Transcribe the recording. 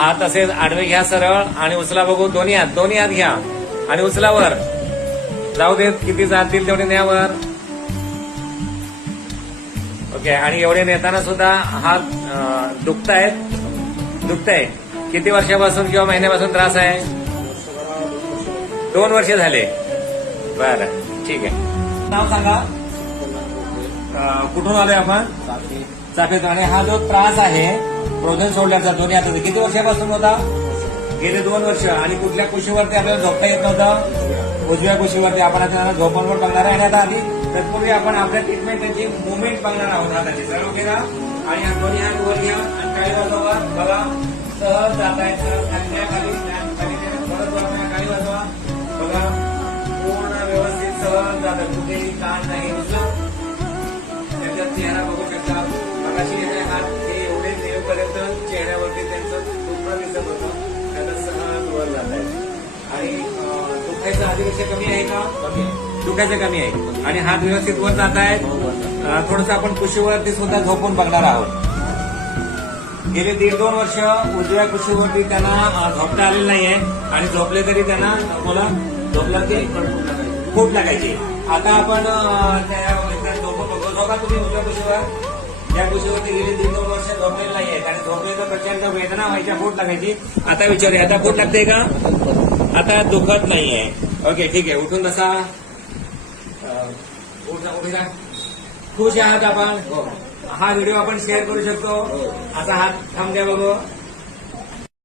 हात असेच आडवे घ्या सरळ आणि उचला बघू. दोन्ही हात घ्या आणि उचला वर. जाऊ देत, किती जातील तेवढे न्या वर. ओके. आणि एवढे नेताना सुद्धा हात दुखताय. किती वर्षापासून किंवा महिन्यापासून त्रास आहे? 2 वर्ष झाले. बरं, ठीक आहे. नाव सांगा. कुठून आलोय आपण? चाफेत. आणि हा जो त्रास आहे प्रोजन सोडल्याचा दोन्ही हाताचा किती वर्षापासून होता? गेले 2 वर्ष. आणि कुठल्या कुशीवरती आपल्याला झोपता येत नव्हतं? उजव्या कुशीवरती. आपण आता झोपांवर बघणार आहे. आणि आता आधी तत्पूर्वी आपण आपल्या ट्रीटमेंटची मुवमेंट बघणार आहोत हाताची. सर्व केला आणि हा दोन्ही हात वर घ्या आणि काही वाजवा. बघा, सहज जाता येतं. खाली परत वर खाली वाजवा. बघा, पूर्ण व्यवस्थित सहज जातं. कुठेही ताण नाही. त्यांचा चेहरा बघू शकता. मगाशी हात हे एवढे नेऊपर्यंत चेहऱ्यावरती त्यांचं दुखणं दिसत होतं. त्याचा सहज वर जात आहे. आणि दुखायचं आधीपेक्षा कमी आहे का? कमी आहे. दुखायचं कमी आहे. आणि हात व्यवस्थित वर जात आहेत. थोडंसं आपण कुशीवरती सुद्धा झोपून बघणार आहोत. गेले 1.5-2 वर्ष उजव्या कुशीवरती त्यांना झोपता आलेलं नाहीये. आणि झोपले तरी त्यांना झोपला की फूट लागायची. आता आपण झोपा तुम्ही उजव्या कुशीवर. या कुशीवरती गेली 1.5-2 वर्ष झोपलेलं नाहीये. आणि झोपले तर प्रचंड वेदना व्हायच्या, फूट लागायची. आता विचारूया, आता फूट लागते का? आता दुखत नाहीये. ओके, ठीक आहे. उठून बसा. उभी राहा. खुश आहात आपण? हा व्हिडिओ आपण शेअर करू शकतो. असा हात थांब द्या बघू.